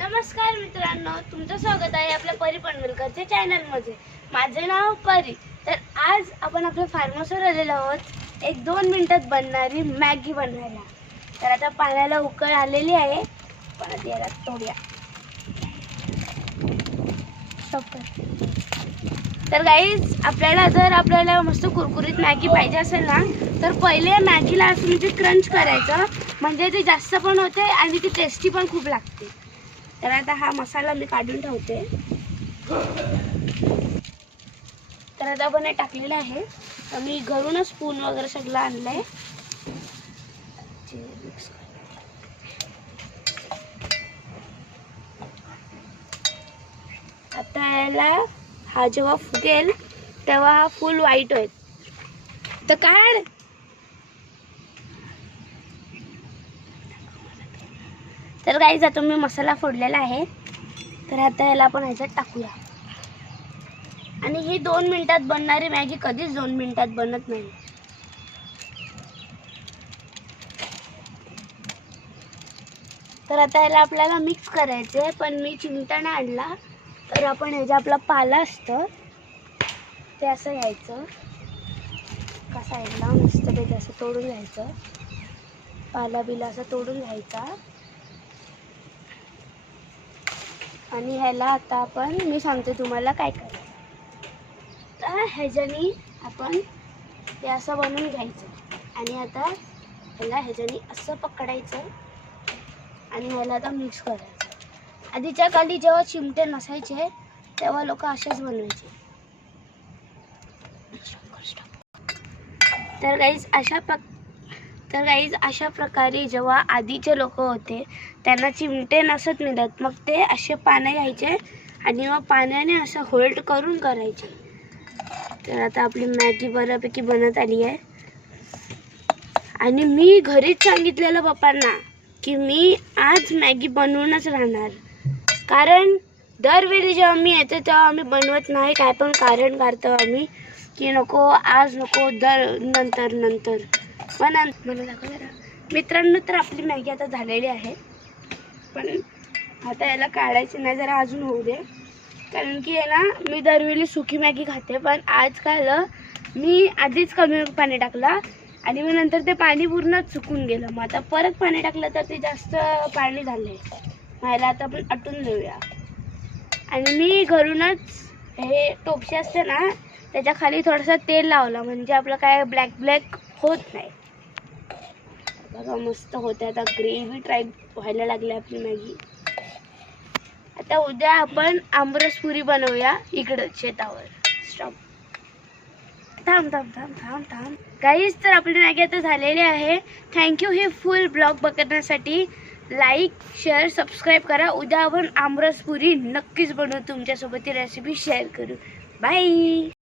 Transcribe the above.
नमस्कार मित्रांनो, तुमचं स्वागत आहे आपल्या परी पनवेलकरच्या चॅनलमध्ये। माझे नाव परी। तर आज आपण आपल्या फार्म हाऊसवर आलेलो आहोत एक 2 मिनिटात बनणारी मॅगी बनवायला। तर आता पाण्याला उकळ आलेली आहे, पण आता याला तोडूया। तर गाईज, आपल्याला मस्त कुरकुरीत मॅगी पाहिजे असेल ना, तर पहिले मॅगीला असं म्हणजे क्रंच करायचं, म्हणजे ते जास्त पण होते आणि ती टेस्टी पण खूप लागते। तर आता हा मसाला मी काढून ठेवते। तर आता आपण हे टाकलेलं आहे, तर मी घरूनच स्पून वगैरे सगळं आणलंय। आता याला हा जेव्हा फुगेल तेव्हा हा फुल व्हाईट होईल। तर काढ। तर गाईज, आता मी मसाला फोडलेला आहे, तर आता याला आपण ह्याच्यात टाकूया। आणि ही 2 मिनिटात बनणारी मॅगी कधीच 2 मिनिटात बनत नाही। तर आता याला आपल्याला मिक्स करायचे, पण मी चिमटा नाही आणला। तर आपण हे जे आपला पाला असतं ते असं घ्यायचं, कसा आहे मस्त ते असं तोडून घ्यायचं, पाला बिला असं तोडून घ्यायचा। आणि ह्याला आता आपण मी सांगते तुम्हाला काय करायचं। तर ह्याच्यानी आपण ते असं बनवून घ्यायचं, आणि आता ह्याच्यानी असं पकडायचं आणि ह्याला आता मिक्स करायचं। आधीच्या काली जेव्हा चिमटे नसायचे तेव्हा लोक असेच बनवायचे। तर गाईज, अशा प्रकारे जेव्हा आधीचे लोक होते त्यांना चिमटे नसत मिळत, मग ते असे पाने घ्यायचे आणि मग पाण्याने असं होल्ड करून करायचे। तर आता आपली मॅगी बऱ्यापैकी बनत आली आहे, आणि मी घरीच सांगितलेलं पप्पांना की मी आज मॅगी बनवूनच राहणार, कारण दरवेळी जेव्हा मी येते तेव्हा आम्ही बनवत नाही, काय पण कारण काढतो आम्ही की नको आज, नको नंतर पण मला दाखव जरा। मित्रांनो, तर आपली मॅगी आता झालेली आहे, पण आता याला काढायची नाही, जरा अजून होऊ दे, कारण की आहे ना मी दरवेळी सुकी मॅगी खाते, पण आज काय झालं, मी आधीच कमी पाणी टाकलं आणि मग नंतर ते पाणी पूर्णच सुकून गेलं। मग आता परत पाणी टाकलं तर ते जास्त पाणी झालंय, मला आता आपण आटून देऊया। आणि मी घरूनच हे टोपशी असते ना त्याच्या खाली थोडंसं तेल लावलं, म्हणजे आपलं काय ब्लॅक होत नाही। बघा मस्त होते, आता ग्रेव्ही ट्राय व्हायला लागली आपली मॅगी। आता उद्या आपण आमरसपुरी बनवूया इकडं शेतावर। स्टॉप, थांब गाईज, तर आपली मॅगी आता झालेली आहे। थँक्यू हे फुल ब्लॉग बघण्यासाठी। लाईक, शेअर, सबस्क्राईब करा। उद्या आपण आमरसपुरी नक्कीच बनवू, तुमच्यासोबत ही रेसिपी शेअर करू। बाय।